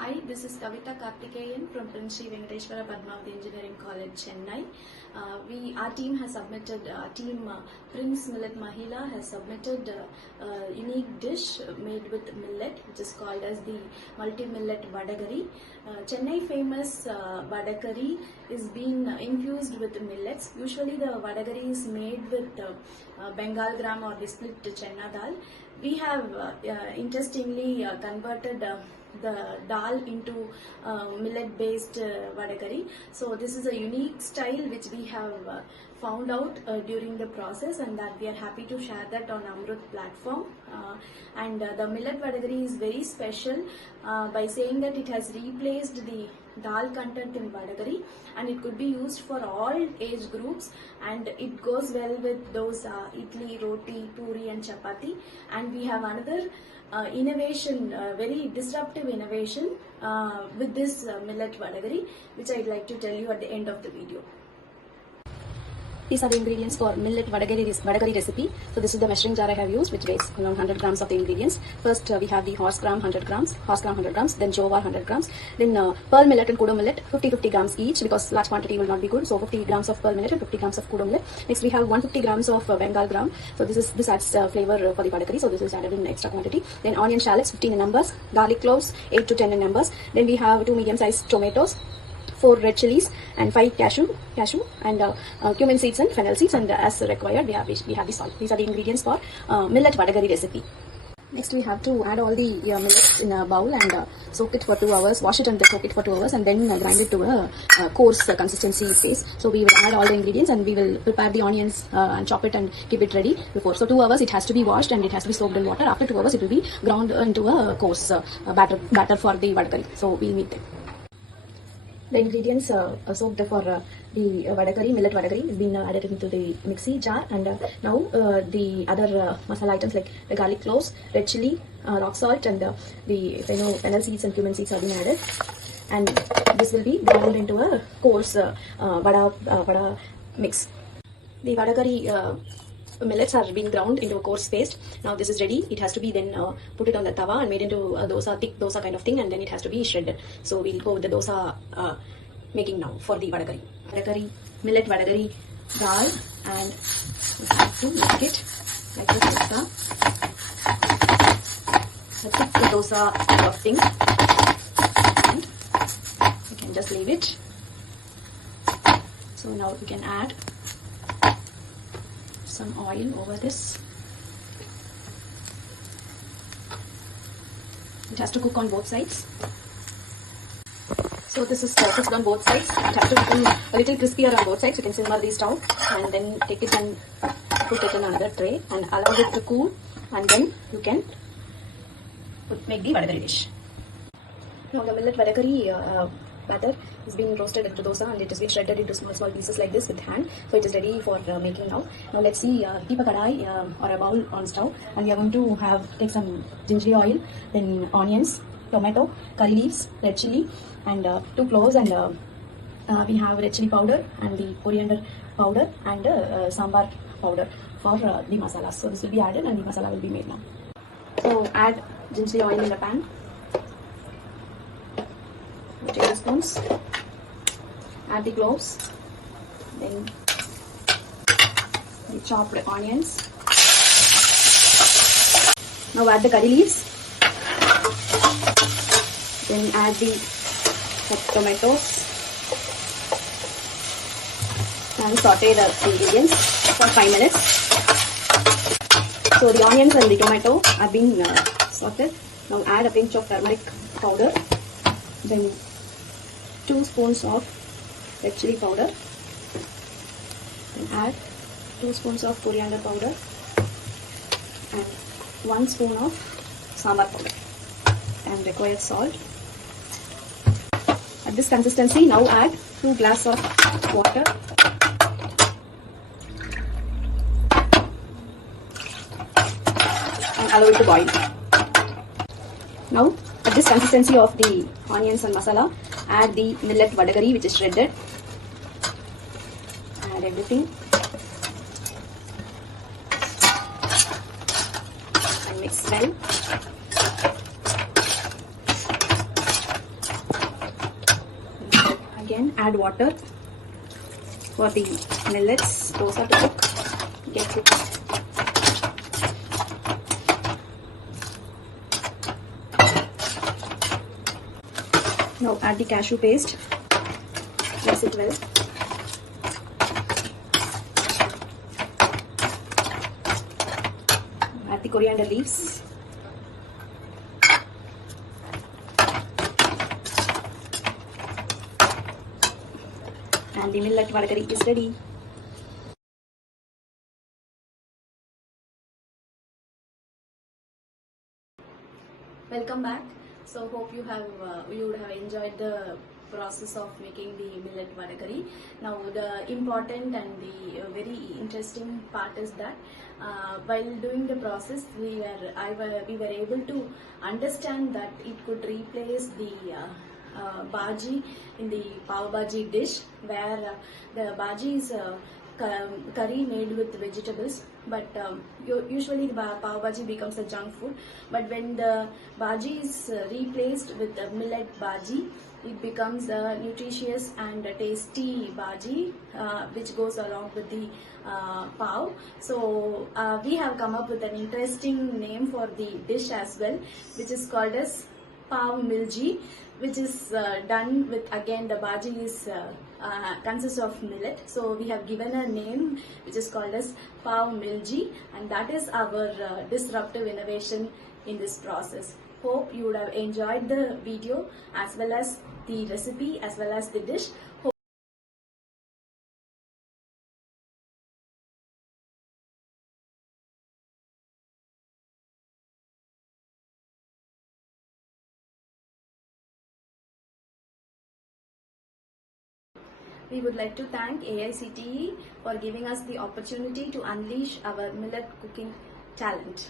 Hi, this is Kavita Karthikeyan from Prince Sri Venkateshwara Padmavati Engineering College, Chennai. Our team has submitted, Prince Millet Mahila has submitted a unique dish made with millet, which is called as the Millet Vadacurry. Chennai famous Vadacurry is being infused with millets. Usually the Vadacurry is made with Bengal gram or the split Chena dal. We have interestingly converted the dal into millet based vadacurry. So this is a unique style which we have found out during the process, and that we are happy to share that on AMRUT platform. The millet vadacurry is very special by saying that it has replaced the dal content in vadacurry, and it could be used for all age groups, and it goes well with dosa, idli, roti, poori and chapati. And we have another innovation, very disruptive innovation with this millet vadacurry, which I'd like to tell you at the end of the video. These are the ingredients for millet vadacurry recipe. So this is the measuring jar I have used, which weighs around 100 grams of the ingredients. First we have the horse gram 100 grams, then jowar 100 grams, then pearl millet and kudu millet 50 grams each, because large quantity will not be good. So 50 grams of pearl millet and 50 grams of kudu millet. Next we have 150 grams of Bengal gram. So this adds flavor for the vadacurry. So this is added in extra quantity. Then onion shallots 15 in numbers, garlic cloves 8 to 10 in numbers. Then we have 2 medium-sized tomatoes, 4 red chilies and 5 cashew and cumin seeds and fennel seeds, and as required we have the salt. These are the ingredients for millet vadacurry recipe. Next we have to add all the millets in a bowl and soak it for 2 hours, wash it and then soak it for 2 hours, and then grind it to a coarse consistency paste. So we will add all the ingredients and we will prepare the onions and chop it and keep it ready before. So 2 hours it has to be washed and it has to be soaked in water. After 2 hours it will be ground into a coarse batter for the vadacurry. So we'll meet them. The ingredients soaked for the vadacurry, millet vadacurry, is being added into the mixie jar, and now the other masala items like the garlic cloves, red chilli, rock salt, and the fennel seeds and cumin seeds are being added, and this will be ground into a coarse vada mix. The vadacurry millets are being ground into a coarse paste. Now this is ready. It has to be then put it on the tawa and made into a dosa, thick dosa kind of thing, and then it has to be shredded. So we'll go with the dosa making now for the vadacurry. Millet vadacurry dal, and we have to make it like this dosa, a thick dosa kind of thing, and we can just leave it. So now we can add some oil over this. It has to cook on both sides. So this is cooked on both sides. It has to become a little crispier on both sides. You can simmer these down and then take it and put it in another tray and allow it to cool, and then you can make the vadacurry dish. Now the millet vadacurry batter is being roasted into dosa, and it is being shredded into small pieces like this with hand. So it is ready for making now. Now let's see, keep a kadai or a bowl on stove, and we are going to take some ginger oil, then onions, tomato, curry leaves, red chilli, and 2 cloves, and we have red chilli powder and the coriander powder and sambar powder for the masala. So this will be added and the masala will be made now. So add ginger oil in the pan, 2 tablespoons. Add the cloves, then the chopped onions. Now add the curry leaves, then add the tomatoes, and saute the ingredients for 5 minutes. So the onions and the tomato are being sauteed. Now add a pinch of turmeric powder, then 2 spoons of red chilli powder, then add 2 spoons of coriander powder and 1 spoon of sambar powder, and required salt. At this consistency, now add 2 glasses of water and allow it to boil. Now at this consistency of the onions and masala, add the millet vadacurry which is shredded. Add everything and mix well. Again add water for the millets dosa to cook. Get cooked. Now add the cashew paste. Mix it well. Add the coriander leaves. And the millet vadacurry is ready. Welcome back. So hope you would have enjoyed the process of making the millet vadacurry. Now the important and the very interesting part is that while doing the process we were able to understand that it could replace the bhaji in the pav bhaji dish, where the bhaji is curry made with vegetables, but usually the pav bhaji becomes a junk food. But when the bhaji is replaced with the millet bhaji, it becomes a nutritious and a tasty bhaji which goes along with the pav. So we have come up with an interesting name for the dish as well, which is called as pav milji, which is done with, again, the bhaji is consists of millet, so we have given a name which is called as pav milji, and that is our disruptive innovation in this process. Hope you would have enjoyed the video as well as the recipe as well as the dish. We would like to thank AICTE for giving us the opportunity to unleash our millet cooking talent.